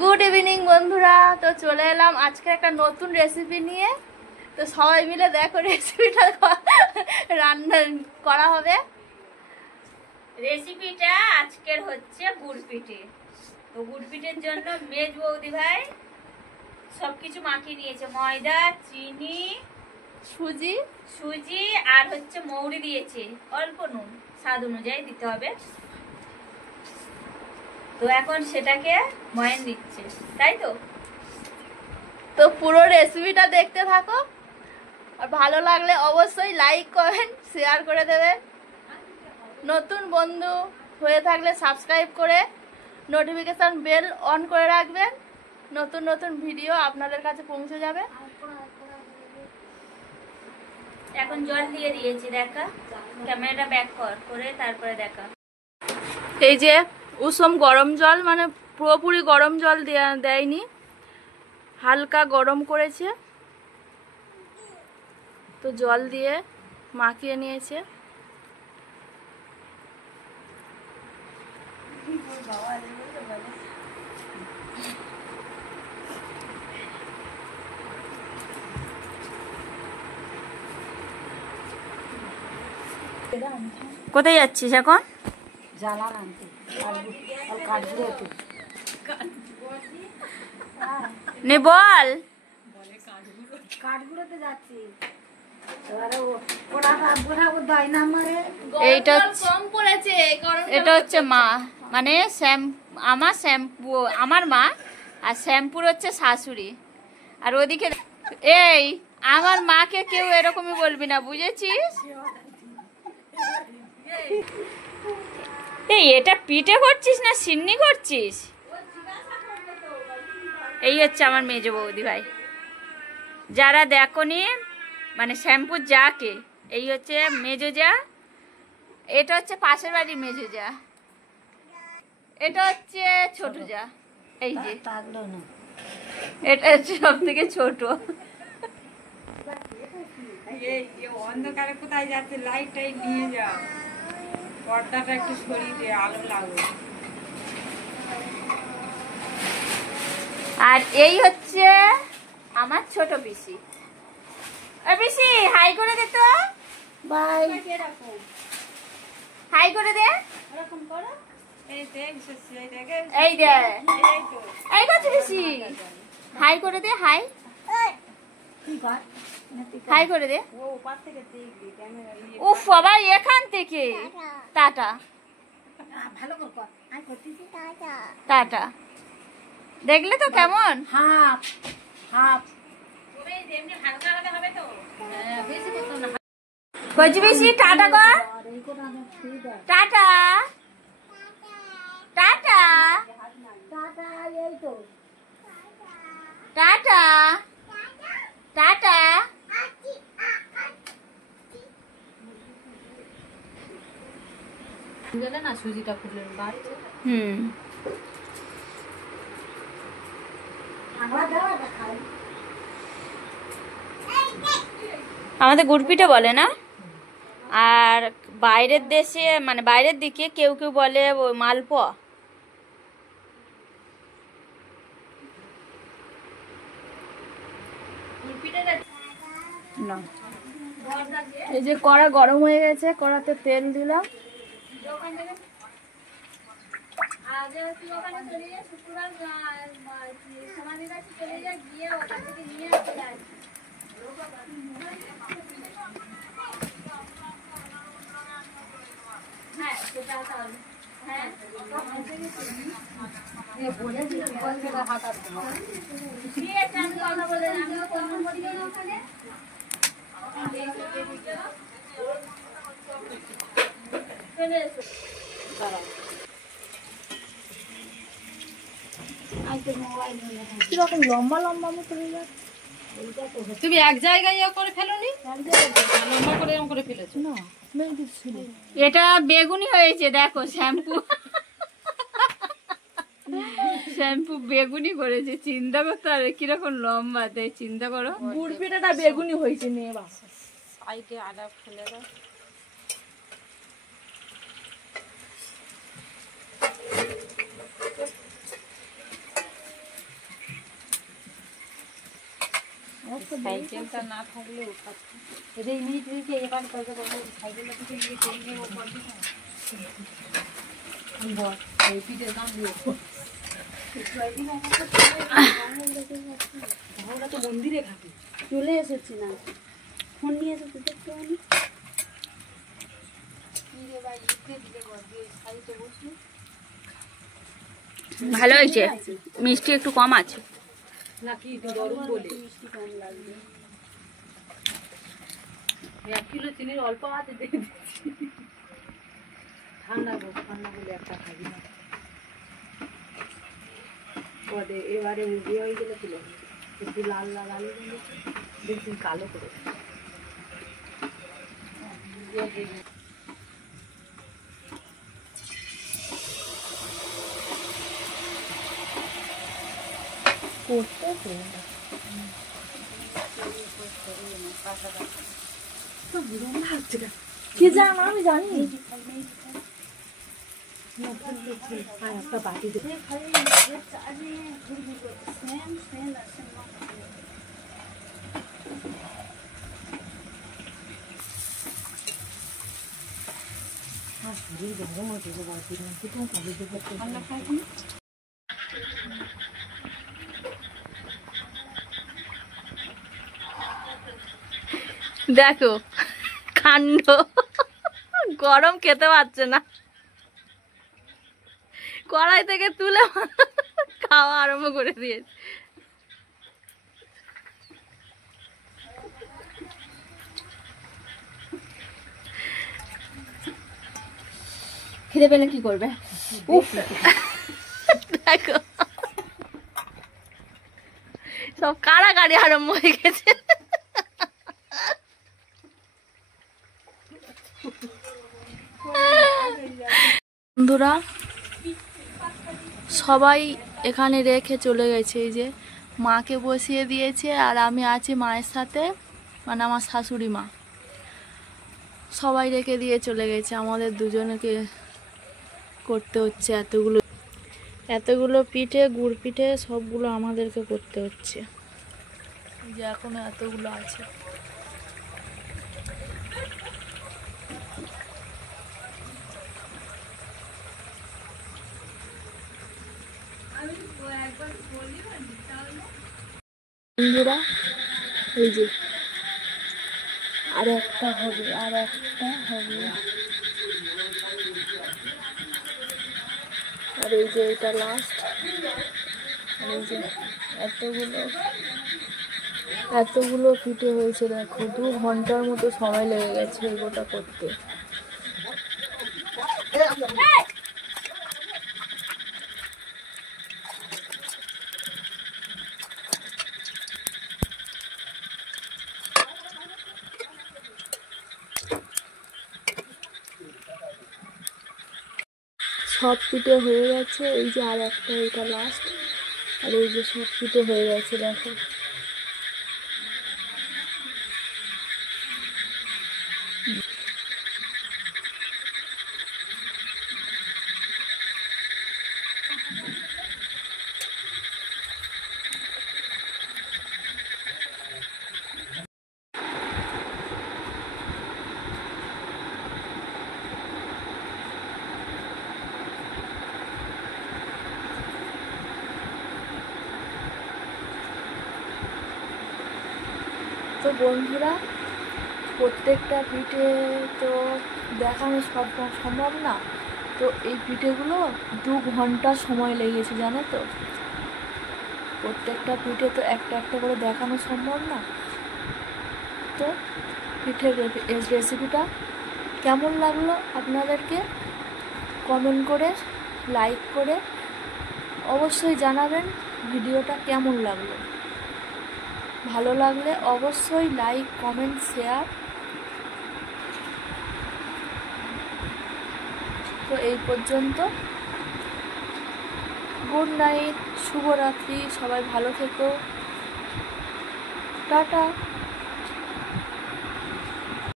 Good evening বন্ধুরা। তো চলে এলাম আজকে একটা নতুন রেসিপি নিয়ে। তো সবাই মিলে দেখো রেসিপিটা রান্না করা হবে। রেসিপিটা আজকের হচ্ছে গুড় পিঠে। তো গুড় পিঠের জন্য মেজ বৌদি ভাই সবকিছু মাখিয়ে নিয়েছে, ময়দা, চিনি, সুজি আর হচ্ছে মৌরি দিয়েছে, অল্প নুন স্বাদ অনুযায়ী দিতে হবে। তো এখন সেটাকে ময়ান দিচ্ছে, তাই তো? তো পুরো রেসিপিটা দেখতে থাকো, আর ভালো লাগলে অবশ্যই লাইক কমেন্ট শেয়ার করে দেবে। নতুন বন্ধু হয়ে থাকলে সাবস্ক্রাইব করে নোটিফিকেশন বেল অন করে রাখবেন, নতুন নতুন ভিডিও আপনাদের কাছে পৌঁছে যাবে। এখন জল দিয়ে দিয়েছি, দেখা ক্যামেরাটা ব্যাক করে তারপরে দেখা। এই যে উষম গরম জল, মানে পুরোপুরি গরম জল দেয়নি, হালকা গরম করেছে। তো জল দিয়ে মাখিয়ে নিয়েছে। কোথায় যাচ্ছিস এখন? জ্বালান আনতে কাঠগুলোতে নে বল। কাঠগুলোতে যাচ্ছি। এইটা এটা হচ্ছে মা, মানে আমার শ্যাম্পু আমার মা, আর শ্যাম্পুর হচ্ছে শাশুড়ি। আর ওদিকে এই আমার মাকে কেউ এরকমই বলবি না, বুঝেছিস? এই এটা পিঠে করছিস না সিন্নি করছিস? এই হচ্ছে আমার মেজো বৌদি ভাই। যারা দেখনি, মানে শ্যাম্পুর যাকে, এই হচ্ছে মেজো যা, এটা হচ্ছে পাশের বাড়ি মেজো যা, এটা হচ্ছে ছোট যা। এই যে এটা হচ্ছে সব থেকে ছোট। অন্ধকারে কোথায় যাচ্ছে? লাইটটাই নিয়ে যা, পর্দাটা একটু সরিয়ে দে, আলো লাগবে। আর এই হচ্ছে আমার ছোট পিসি। পিসি হাই করে দে তো, বাই। হাই করে দে। এরকম করো, এই দেখ, এই দে, এই করছে পিসি, হাই করে দে, হাই হাই করে দে। উফ বাবা, এখান থেকে টাটা ভালো কর, আই করতেছি টাটা টাটা। দেখলে তো কেমন হাফ হাফ বলছি বেশি টাটা কর, টাটা টাটা টাটা টাটা। না সুজিটা ফুটলেন বাড়ছে। আমাদের গুড় পিঠে বলে না, আর বাইরের দেশে, মানে বাইরের দিকে কেউ কেউ বলে মালপোয়া। না, এই যে কড়া গরম হয়ে গেছে, কড়াতে তেল দিলাম। কিরকম লম্বা লম্বা মতো হয়ে যাচ্ছে। তুমি এক জায়গায় করে ফেলোনি, লম্বা করে এরকম করে ফেলেছো না, এটা বেগুনি হয়েছে, দেখো শ্যাম্পু শ্যাম্পু বেগুনি করেছে। চিন্তা করতে পারে কিরকম লম্বা, তাই চিন্তা করো। গুড় পিঠাটা বেগুনি হয়েছে। নিয়ে বাস সাইডে আদা ফেলে দাও। সাইকেলটা না থাকলেও এদের ইংলিশ দিয়েছে এবার কালকে সাইকেলটা থেকে নিয়ে ট্রেন নিয়ে বল এই পিঠের দাম দিয়ে আমরা তো মন্দিরে খাবি চলে এসেছি না ফোন নিয়ে এসেছি দেখতে পানি ভালো হয়েছে, মিষ্টি একটু কম আছে। নাকি গরম বলে মিষ্টি কম লাগবে 1 কিলো চিনির অল্প আছে দিয়ে দিচ্ছি ঠান্ডা বলে একটা খাবি না ওদের এবারে ইয়ে হয়ে গেলে তুলে একটু লাল লাল আলু দেখছি কালো করে কি জান আমি জানি একটা বাটি দে দেখো কাণ্ড গরম খেতে পারছে না কড়াই থেকে তুলে খাওয়া আরম্ভ করে দিয়েছে খিদে পেলে কি করবে উফ দেখো সব কাড়াকাড়ি আরম্ভ হয়ে গেছে বন্ধুরা সবাই এখানে রেখে চলে গেছে এই যে মাকে বসিয়ে দিয়েছে আর আমি আছি মায়ের সাথে মানে আমার শাশুড়ি মা সবাই রেখে দিয়ে চলে গেছে আমাদের দুজনকে করতে হচ্ছে এতগুলো পিঠে গুড় পিঠে সবগুলো আমাদেরকে করতে হচ্ছে এই যে এখনো এতগুলো আছে বন্ধুরা এই যে আর একটা হবে আর এই যে এটা লাস্ট এই যে এতগুলো পিঠে হয়েছে দেখো 2 ঘন্টার মতো সময় লেগে গেছে এগুলোটা করতে সব পিঠে হয়ে গেছে এই যে আর একটা এটা লাস্ট আর এই যে সব পিঠে হয়ে গেছে দেখো তো বন্ধুরা প্রত্যেকটা পিঠে তো দেখানো সম্ভব না তো এই পিঠেগুলো 2 ঘন্টা সময় লেগেছে জানো তো প্রত্যেকটা পিঠে তো একটা একটা করে দেখানো সম্ভব না তো পিঠের রেসিপিটা কেমন লাগলো আপনাদেরকে কমেন্ট করে লাইক করে অবশ্যই জানাবেন ভিডিওটা কেমন লাগলো ভালো লাগলে অবশ্যই লাইক কমেন্ট শেয়ার তো এই পর্যন্ত গুড নাইট শুভরাত্রি সবাই ভালো থেকো টাটা